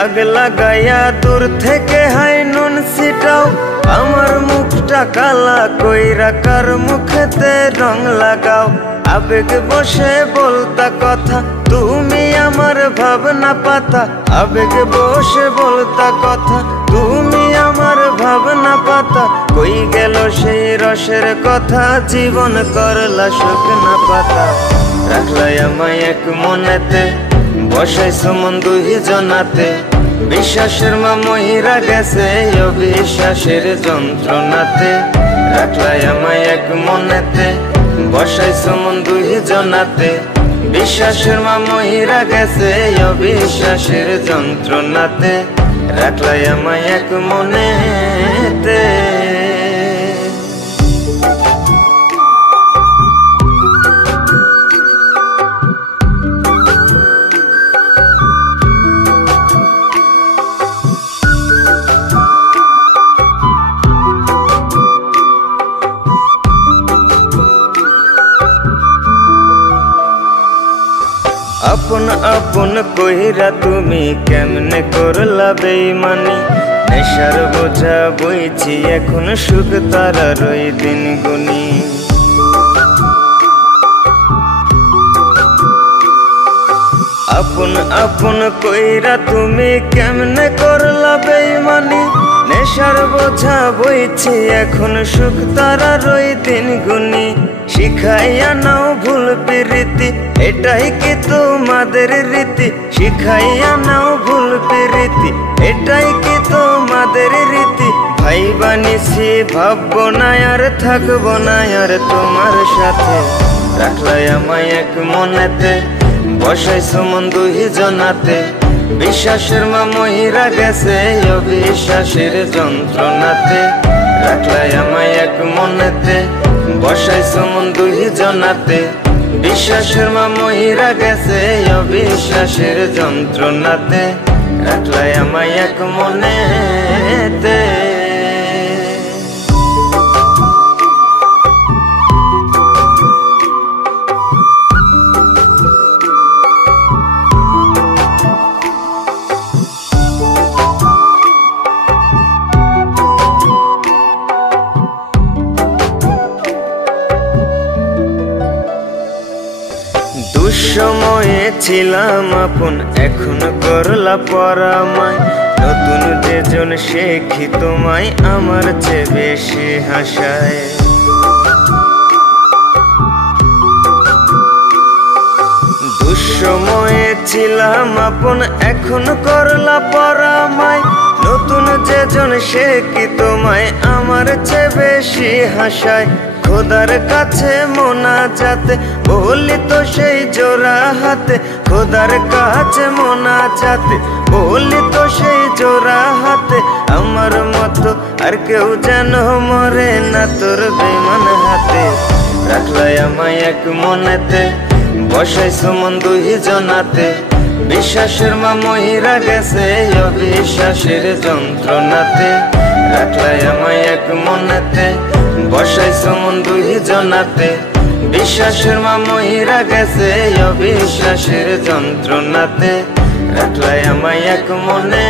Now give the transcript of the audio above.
দাগ লাগাইয়া দূর থেকে হাই নুন ছিটাও, আমার মুখটা কালা কইরা কার মুখেতে রং লাগাও। আবেগ বসে বলতা কথা, তুমি আমার ভাবনা পাতা। আবেগ বসে বলতা কথা, তুমি আমার ভাবনা পাতা। কই গেল সেই রসের কথা, জীবন করলা শুকনা পাতা। রাখলাই আমায় এক মনেতে, বসাইছো মন দুই জনাতে। বিশ্বাসের মা মহিরা গেছে অবিশ্বাসের যন্ত্রণাতে। রাখলাই আমায় এক মনেতে, বসাইছো মন দুই জনাতে। বিশ্বাসের মা মহিরা গেছে অবিশ্বাসের যন্ত্রণাতে। রাখলাই আমায় এক মনেতে। আপন আপন কইরা তুমি কেমনে করলা বেইমানি। নেশার বোঝা বইছি এখন সুখ তারার ওই দিন গুনি। আপন আপন কইরা তুমি কেমনে করলা বেইমানি। নেশার বোঝা বইছি এখন সুখ তারার ওই দিন গুনি। শিখাইয়া নাও ভুল প্রীতি, এটাই কি তোমাদের রীতি। শিখাইয়া নাও ভুল প্রীতি, এটাই কি তোমাদের রীতি। ভাই বানিছি ভাববো না আর থাকবো না আর তোমার সাথে। রাখলাই আমায় এক মনেতে, বসাইছো মন দুই জনাতে। বিশ্বাসের মা মহিরা গেছে অবিশ্বাসের যন্ত্রণাতে। রাখলাই আমায় এক মনেতে, বসাইছো মন দুই জনাতে। বিশ্বাসের মা মহিরা গেছে অবিশ্বাসের যন্ত্রণাতে। রাখলাই আমায় এক মনেতে। দুঃসময়ে ছিলাম আপন, এখন করলা পরামায়। নতুন যেজন সে কি তোমায় আমার চেয়ে বেশি হাসায়। দুঃসময়ে ছিলাম আপন, এখন করলা পরামায়। নতুন যেজন সে কি তোমায় আমার চেয়ে বেশি হাসায়। খোদার কাছে মোনাজাতে বলি তো সেই জোড়া হাতে। খোদার কাছে মোনাজাতে বলি তো সেই জোড়া হাতে। আমার মতো আর কেউ যেন মরে না তোর বেমান হাতে। রাখলাই আমায় এক মনেতে, বসাইছো মন দুই জনাতে। বিশ্বাসের মা মহিরা গেছে অবিশ্বাসের যন্ত্রণাতে। রাখলাই আমায় এক মনেতে, বসাইছো মন দুই জনাতে। বিশ্বাসের মা মহিরা গেছে অবিশ্বাসের যন্ত্রণাতে। রাখলাই আমায় এক মনে।